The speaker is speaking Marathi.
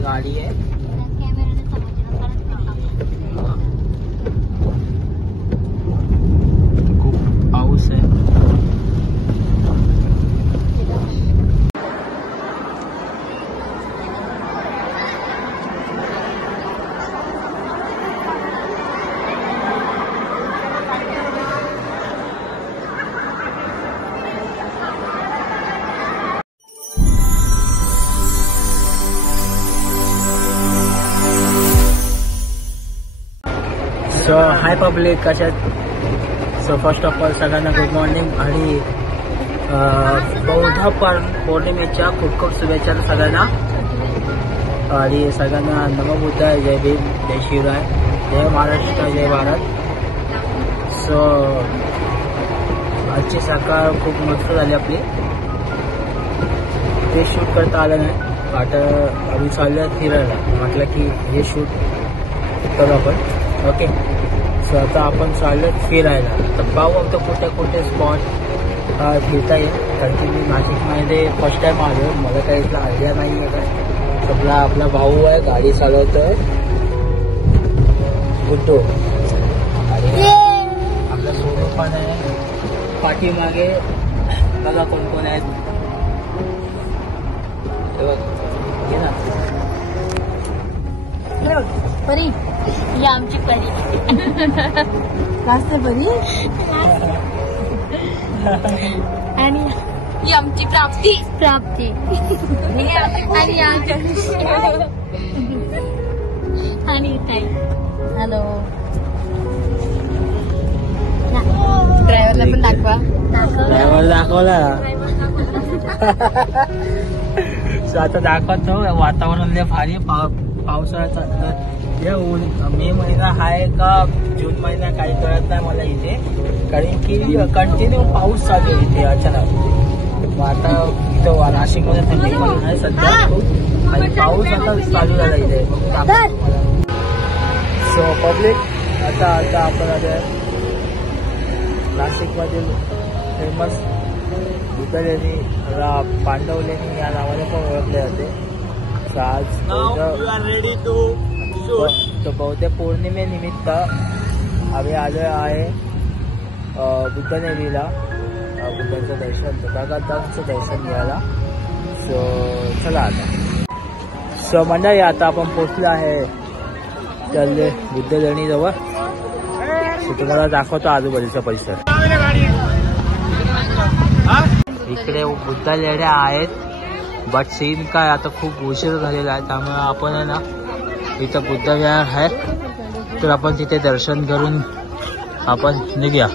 आपली गाडी आहे. खूप पाऊस आहे. सो हाय पब्लिक, कशात. सो फर्स्ट ऑफ ऑल सगळ्यांना गुड मॉर्निंग आणि बौद्ध पौर्णिमेच्या खूप खूप शुभेच्छा सगळ्यांना. आणि सगळ्यांना नमोबुद्ध, जय भीम, जय शिवराय, जय महाराष्ट्र, जय भारत. सो आजची सकाळ खूप मस्त झाली आपली. ते शूट करता आलं नाही. आता आम्ही चाललो फिरायला. म्हटलं की हे शूट करू आपण. ओके. सो आता आपण चाललो फिरायला. तर पाहू आता कुठे कुठे स्पॉट फिरता येईल. कारण की मी नाशिकमध्ये फर्स्ट टाइम आलो. मला काही इथला आयडिया नाही आहे. काय आपला भाऊ आहे, गाडी चालवतोय, गुड्डू. आणि आपला सोनू पण आहे. पाठीमागे बघा कोण कोण आहेत. घे ना परी. ही आमची परी. जास्त परी. आणि ही आमची प्राप्ती. आणि ताई. हॅलो. ड्रायव्हरला पण दाखवा. ड्रायव्हर दाखवला. सो आता दाखवतो. वातावरण लय भारी. पावसाळ्याचा मे महिना आहे का जून महिना काही कळत नाही मला इथे. कारण की कंटिन्यू पाऊस चालू आहे इथे अचानक. आता इथं नाशिकमध्ये थंडी पण आहे सध्या खूप. आणि पाऊस आता चालू झाला इथे. सो पब्लिक, आता आपण आता नाशिकमधील फेमस बुद्धलेणी, पांडवलेणी या नावाने पण ओळखले जाते. बौद्ध पौर्णिमेनिमित्त आम्ही आलो आहे बुद्धलेणीला. बुद्धांचं दर्शन, तथागतांचं दर्शन घ्यायला. सो चला आता. सो मंडळी, आता आपण पोहोचलो आहे चालले बुद्धलेणीजवळ. सो तुम्हाला दाखवतो आजूबाजूचा परिसर. इकडे बुद्ध लेण्या आहेत. बट सीन काय, आता खूप उशीर झालेला आहे. त्यामुळे आपण आहे ना इथं बुद्ध लेण्या आहे, तर आपण तिथे दर्शन करून आपण निघूया.